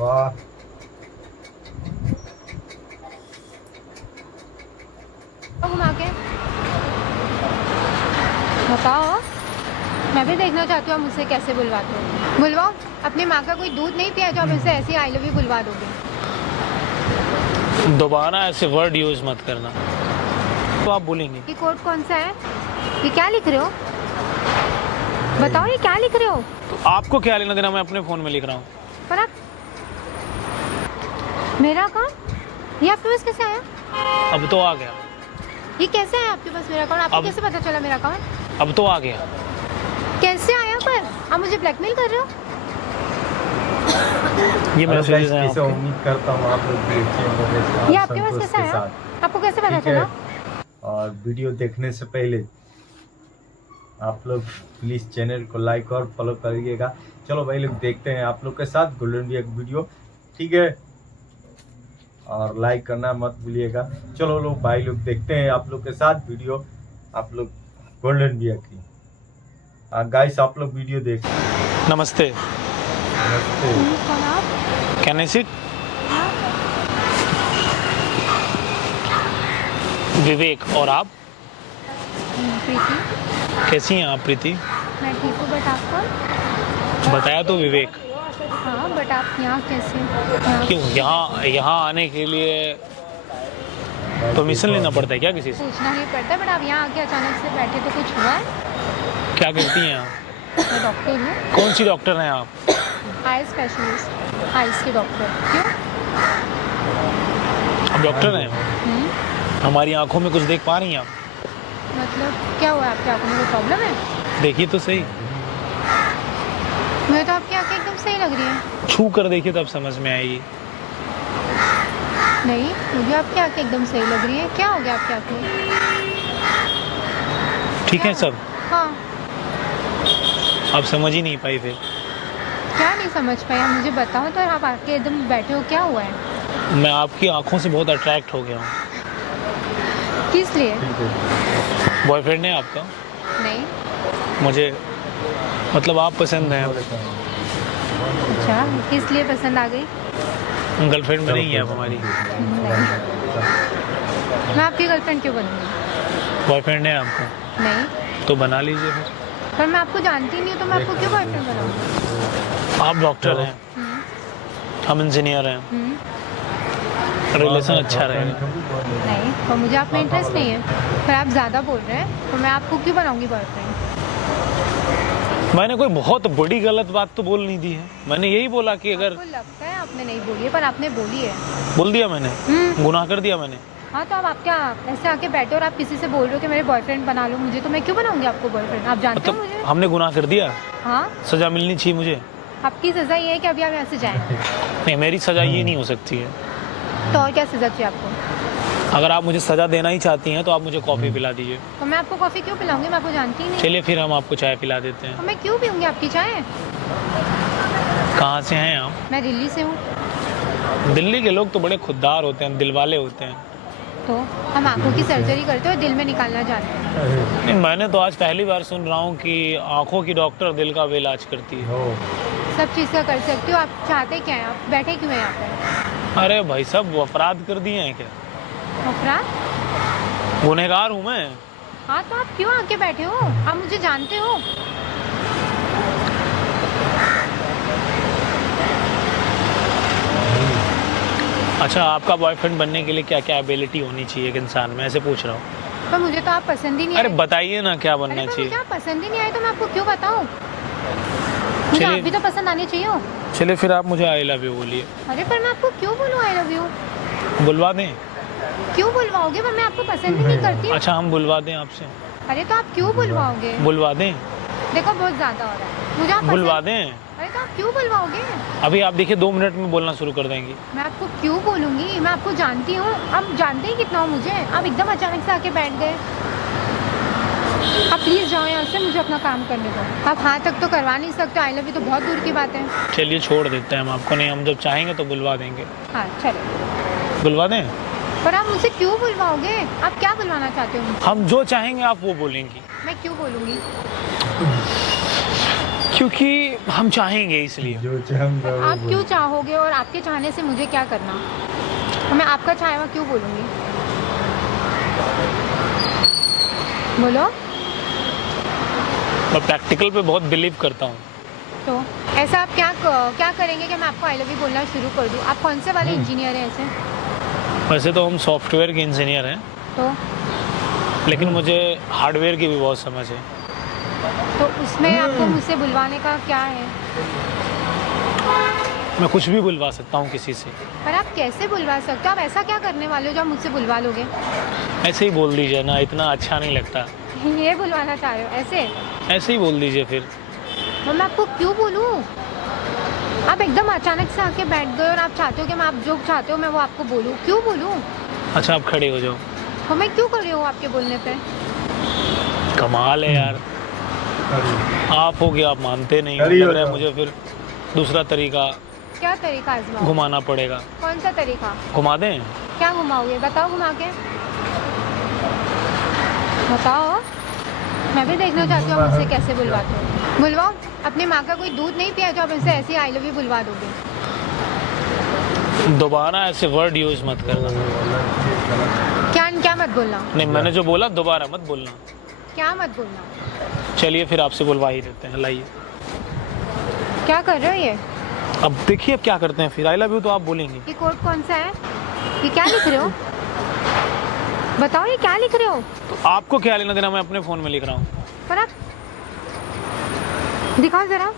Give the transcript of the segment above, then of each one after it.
वाह, घुमा के बताओ, मैं भी देखना चाहती हूँ आप मुझसे कैसे बुलवाते हो। बुलवाओ, अपनी माँ का कोई दूध नहीं पिया जो आप मुझसे ऐसे आई लव यू बुलवा दोगे। दोबारा ऐसे वर्ड यूज मत करना, तो आप बोलेंगे। ये कोड कौन सा है? ये क्या लिख रहे हो? बताओ ये क्या लिख रहे हो? तो आपको क्या लेना देना, मैं अपने फोन में लिख रहा हूँ। पर आप मेरा अकाउंट ये आपके पास कैसे आया? अब तो आ गया। ये कैसे आया आपके पास मेरा अकाउंट? आपको कैसे पता चला मेरा अकाउंट? अब तो आ गया। कैसे आया? पर आप मुझे ब्लैकमेल कर रहे हो? ये हेलो मैसेज गाइस, है कैसे आपके। उम्मीद करता हूँ आप लोग भी अच्छे होंगे। ये आपके पास कैसे आया? आपको कैसे पता ठीक है, चला? और वीडियो देखने से पहले आप लोग प्लीज चैनल को लाइक और फॉलो करिएगा। चलो भाई लोग देखते हैं आप लोग के साथ गोल्डन बियर वीडियो, ठीक है, और लाइक करना मत भूलिएगा। चलो लोग भाई लोग देखते हैं आप लोग के साथ वीडियो, आप लोग गोल्डन बियर की। गाइस आप लोग वीडियो देख। नमस्ते, कौन आप? Can I sit? विवेक, और आप? प्रीति। कैसी हैं आप प्रीति? मैं ठीक हूँ, बट आप कौन? बताया तो विवेक। हाँ, बट आप यहाँ कैसे? क्यों यहाँ आने के लिए परमिशन लेना पड़ता है क्या किसी से? पूछना नहीं पड़ता, बट आप यहाँ आके अचानक से बैठे तो कुछ हुआ है? क्या करती हैं आप? मैं डॉक्टर हूँ, कौन सी डॉक्टर हैं आप? आई स्पेशलिस्ट, आइज की डॉक्टर। क्यों? आप डॉक्टर हैं? हमारी आंखों में कुछ देख पा रही हैं आप? मतलब क्या हुआ है? आपकी आंखों में कोई प्रॉब्लम है? देखिए तो सही, मुझे तो आपकी आंखें एकदम सही लग रही है। छू कर देखिए तब समझ में आएगी। नहीं, मुझे आपकी आंखें एकदम सही लग रही है। क्या हो गया आपकी आंखें? ठीक है सब? हाँ। आप समझ ही नहीं पाई फिर? क्या नहीं समझ पाए? आप मुझे बताओ तो। आप आके एकदम बैठे हो, क्या हुआ है? मैं आपकी आंखों से बहुत अट्रैक्ट हो गया हूँ। किस लिए? बॉयफ्रेंड है आपका? नहीं। मुझे मतलब आप पसंद हैं? अच्छा, किस लिए पसंद आ गई? गर्लफ्रेंड बनेंगी आप हमारी? नहीं। मैं आपकी गर्लफ्रेंड क्यों बनूंगी? बॉयफ्रेंड है आपका? नहीं। तो बना लीजिए फिर। पर मैं आपको जानती नहीं हूँ, तो मैं आपको क्यों बॉयफ्रेंड बनाऊंगी? आप डॉक्टर हैं, हम इंजीनियर हैं, रिलेशन अच्छा रहेगा। नहीं, पर मुझे आप में इंटरेस्ट नहीं है। पर आप ज़्यादा बोल रहे हैं, तो मैं आपको क्यों बनाऊंगी बॉयफ्रेंड? मैंने कोई बहुत बड़ी गलत बात तो बोल नहीं दी है। मैंने यही बोला कि अगर आपको लगता है आपने नहीं बोली है, पर आपने बोली है। बोल दिया मैंने, गुनाह कर दिया मैंने। हाँ, तो आप क्या ऐसे आके बैठे और आप किसी से बोल रहे हो कि मेरे बॉयफ्रेंड बना लो मुझे, तो मैं क्यों बनाऊंगी आपको बॉयफ्रेंड? आप जानते हो मतलब मुझे। हमने गुनाह कर दिया, हाँ, सजा मिलनी चाहिए मुझे। आपकी सजा ये है कि अभी आप यहाँ से जाएं। नहीं, मेरी सजा ये नहीं हो सकती है। तो और क्या सजा चाहिए आपको? अगर आप मुझे सजा देना ही चाहती हैं तो आप मुझे कॉफ़ी पिला दीजिए। तो मैं आपको कॉफ़ी क्यों पिलाऊंगी? मैं आपको जानती ही नहीं। चलिए फिर हम आपको चाय पिला देते हैं। तो मैं क्यों पीऊंगी आपकी चाय? कहाँ से हैं आप? मैं दिल्ली से हूँ। दिल्ली के लोग तो बड़े खुददार होते हैं, दिलवाले होते हैं। तो हम आंखों की सर्जरी करते हैं और दिल में निकालना चाहते हैं। नहीं, मैंने तो आज पहली बार सुन रहा हूँ कि आंखों की डॉक्टर दिल का भी इलाज करती है। सब चीज़ का कर सकती हो। आप चाहते क्या हैं? आप बैठे क्यों हैं यहाँ पे? अरे भाई साहब, वो अपराध कर दिए हैं क्या? अपराध? गुनहगार हूँ मैं। हाँ, तो आप क्यों आके बैठे हो? आप मुझे जानते हो? अच्छा, आपका बॉयफ्रेंड बनने के लिए क्या क्या एबिलिटी होनी चाहिए एक इंसान में, ऐसे पूछ रहा हूँ। पर मुझे तो आप पसंद ही नहीं अरे आए। बताइए ना क्या बनना अरे पर चाहिए। मुझे आप पसंद ही नहीं आए तो मैं आपको क्यों बताऊँ? मुझे चलिए। आप भी तो पसंद आने चाहिए हो। चलिए फिर आप मुझे आई लव यू बोलिए। अरे पर मैं आपको क्यों बोलूँ आई लव यू? बुलवा दें? क्यों बुलवाओगे? पर मैं आपको पसंद ही नहीं करती। अच्छा, हम बुलवा दें आपसे? अरे तो आप क्यों बुलवाओगे? बुलवा दें? देखो बहुत ज्यादा हो रहा है। मुझे आप बुलवा पसंद- दें? अरे तो आप क्यों बुलवाओगे? अभी आप देखिए 2 मिनट में बोलना शुरू कर देंगी। मैं आपको क्यों बोलूंगी? मैं आपको जानती हूँ। आप जानते ही कितना हो मुझे। आप एकदम अचानक से आके बैठ गए। आप प्लीज जाओ यहाँ से, मुझे अपना काम करने दो। आप हाँ तक तो करवा नहीं सकते, आई लव यू तो बहुत दूर की बात है। चलिए छोड़ देते हैं हम आपको। नहीं, हम जब चाहेंगे तो बुलवा देंगे। हाँ चलो। बुलवा दें? पर आप मुझसे क्यों बुलवाओगे? आप क्या बुलवाना चाहते हो मुझसे? हम जो चाहेंगे आप वो बोलेंगी, मैं क्यों बोलूँगी? क्योंकि हम चाहेंगे इसलिए। जो चाहूंगा वो आप क्यों बोल। चाहोगे और आपके चाहने से मुझे क्या करना? तो मैं आपका चाहे हुआ क्यों बोलूँगी? बोलो। मैं प्रैक्टिकल पे बहुत बिलीव करता हूँ। तो ऐसा आप क्या करेंगे कि मैं आपको आई लव यू बोलना शुरू कर दूँ? आप कौन से वाले इंजीनियर हैं ऐसे? वैसे तो हम सॉफ्टवेयर के इंजीनियर हैं, तो लेकिन मुझे हार्डवेयर की भी बहुत समझ है। उसमें आपको मुझसे बुलवाने का क्या है? मैं कुछ भी बुलवा सकता हूँ किसी से। पर आप कैसे बुलवा सकते हो? आप ऐसा क्या करने वाले हो जो आप मुझसे बुलवा लोगे? ऐसे ही बोल दीजिए ना, इतना अच्छा नहीं लगता। ये बुलवाना चाह रहे हो ऐसे? ऐसे ही बोल दीजिए फिर। तो मैं आपको क्यों बोलूँ? आप एकदम अचानक से आके बैठ गए और आप चाहते हो कि मैं आप जो चाहते हो मैं वो आपको बोलूँ। क्यों बोलूँ? अच्छा आप खड़े हो जाओ। तो मैं क्यों खड़ी हूँ आपके बोलने पे? कमाल है यार, आप हो गया, आप मानते नहीं हो। खड़ी हो लग रहा है जाओ। मुझे फिर दूसरा तरीका क्या तरीका आजमाओ? घुमाना पड़ेगा। कौन सा तरीका? घुमा दें? क्या घुमाओगे? बताओ घुमा के। बताओ, मैं भी देखना चाहती हूँ आप मुझसे कैसे बुलवाते हो। बुलवाओ। अपनी माँ का कोई दूध नहीं पिया जो आप इनसे ऐसे आई लव यू बुलवा दोगे? दोबारा ऐसे वर्ड यूज मत करना। क्या मत बोलना? नहीं, मैंने जो बोला दोबारा मत बोलना। क्या मत बोलना? चलिए फिर आपसे बुलवा ही देते हैं, लाइए। क्या कर रहे हो ये? अब देखिए अब क्या करते हैं फिर। आई लव यू तो आप बोलेंगे। ये कोड कौन सा है? ये क्या लिख रहे हो? बताओ ये क्या लिख रहे हो? तो आपको क्या लेना देना, मैं अपने फ़ोन में लिख रहा हूँ। पर आप दिखाओ जरा।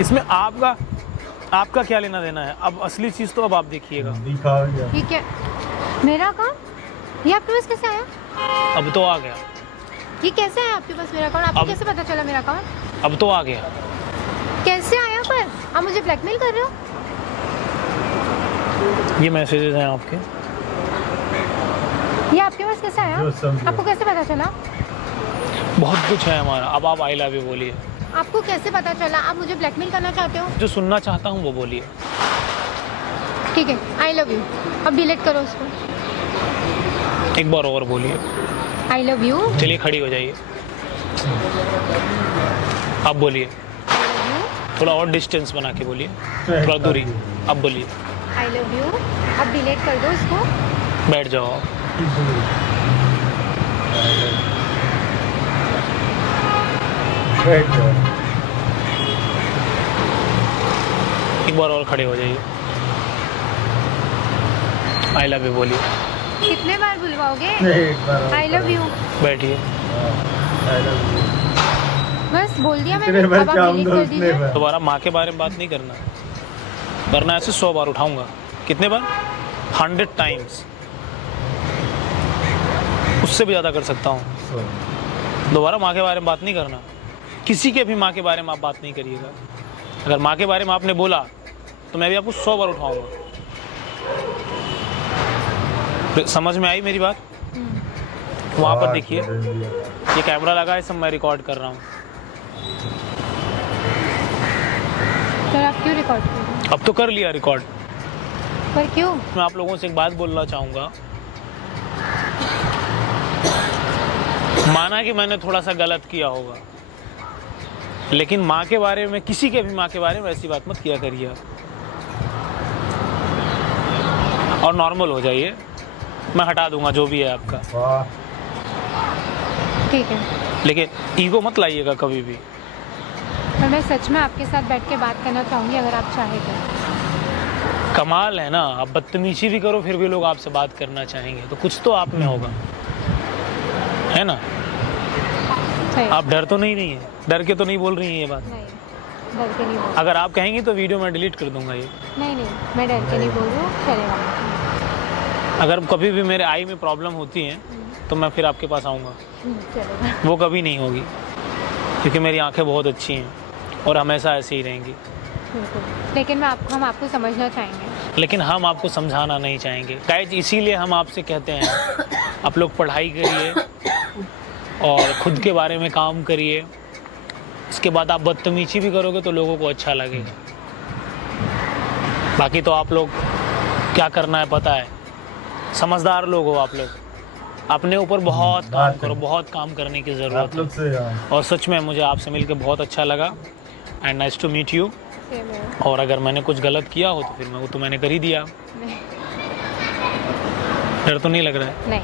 इसमें आपका क्या लेना देना है? अब असली चीज़ तो अब आप देखिएगा। दिखाओ यार। ठीक है, मेरा अकाउंट ये आपके पास कैसे आया? अब तो आ गया। ये कैसे आया आपके पास मेरा अकाउंट? आपको अब- कैसे पता चला मेरा अकाउंट? अब तो आ गया। कैसे आया? पर आप मुझे ब्लैकमेल कर रहे हो? ये मैसेजेस हैं आपके। ये आपके पास कैसे आया? जो समझो। आपको कैसे पता चला? बहुत कुछ है हमारा। अब आप आई लव यू बोलिए। आपको कैसे पता चला? आप मुझे ब्लैकमेल करना चाहते हो? जो सुनना चाहता हूँ वो बोलिए। ठीक है, आई लव यू। अब डिलीट करो उसको। एक बार और बोलिए। I love you. चलिए खड़ी हो जाइए। अब बोलिए। थोड़ा और डिस्टेंस बना के बोलिए, थोड़ा दूरी। अब बोलिए। I love you. अब डिलीट कर दो उसको। बैठ जाओ आप। बैठ जाओ। एक बार और खड़े हो जाइए। आई लव यू बोलिए। कितने बार बुलवाओगे? एक बार और आई लव यू। बैठिए। I love you। बस बोल दिया जितने मैंने। बार अब आप डिलीट चाहूंगा कर उतने दीजिए। बार। दोबारा माँ के बारे में बात नहीं करना। वरना ऐसे 100 बार उठाऊंगा। कितने बार? 100 टाइम्स। उससे भी ज़्यादा कर सकता हूँ। दोबारा माँ के बारे में बात नहीं करना। किसी के भी माँ के बारे में आप बात नहीं करिएगा। अगर माँ के बारे में आपने बोला तो मैं भी आपको 100 बार उठाऊंगा। समझ में आई मेरी बात? वहाँ पर देखिए, ये कैमरा लगा है, सब मैं रिकॉर्ड कर रहा हूँ। सर आप क्यों रिकॉर्ड कर रहे हो? अब तो कर लिया रिकॉर्ड। पर क्यों? मैं आप लोगों से एक बात बोलना चाहूँगा। माना कि मैंने थोड़ा सा गलत किया होगा, लेकिन माँ के बारे में, किसी के भी माँ के बारे में ऐसी बात मत किया करिए और नॉर्मल हो जाइए। मैं हटा दूंगा जो भी है आपका, वाह। ठीक है, लेकिन ईगो मत लाइएगा कभी भी। पर मैं सच में आपके साथ बैठ के बात करना चाहूँगी अगर आप चाहें तो। कमाल है ना, आप बदतमीजी भी करो फिर भी लोग आपसे बात करना चाहेंगे, तो कुछ तो आप में होगा, है ना? सही। आप डर तो नहीं है? डर के तो नहीं बोल रही हैं ये बात? नहीं, डर के नहीं बोल। अगर आप कहेंगी तो वीडियो मैं डिलीट कर दूंगा ये। नहीं, मैं डर के नहीं बोल रही हूँ, चलेगा। अगर कभी भी मेरे आई में प्रॉब्लम होती है तो मैं फिर आपके पास आऊँगा। चलेगा। वो कभी नहीं होगी, क्योंकि मेरी आंखें बहुत अच्छी हैं और हमेशा ऐसे ही रहेंगी। बिल्कुल, लेकिन हम आपको समझना चाहेंगे। लेकिन हम आपको समझाना नहीं चाहेंगे गाइस, इसीलिए हम आपसे कहते हैं आप लोग पढ़ाई करिए और खुद के बारे में काम करिए। इसके बाद आप बदतमीजी भी करोगे तो लोगों को अच्छा लगेगा। बाकी तो आप लोग क्या करना है पता है, समझदार लोग हो आप लोग, अपने ऊपर बहुत काम बात करो, है। बहुत काम करने की आप ज़रूरत लोग है। से हाँ। और सच में मुझे आपसे मिलकर बहुत अच्छा लगा and nice to meet you. Same here. और अगर मैंने कुछ गलत किया हो तो फिर मैं वो तो मैंने कर ही दिया। नहीं डर तो नहीं लग रहा है? नहीं,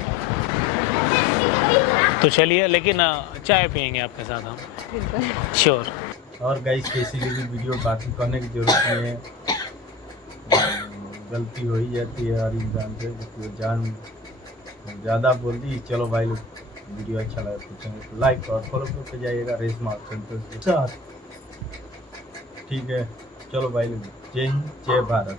तो चलिए, लेकिन चाय पियेंगे आपके साथ हम, बिल्कुल। श्योर। और गाइस कैसी लगी वीडियो बाकी करने की जरूरत नहीं है, गलती हो ही जाती है हर इंसान से, तो जान ज़्यादा बोल दी। चलो भाई लोग, वीडियो अच्छा लगा तो चैनल को लाइक और फॉलो करके जाइएगा रेशमा संतोष के साथ। ठीक है, चलो भाई लोग, जय हिंद, जय भारत।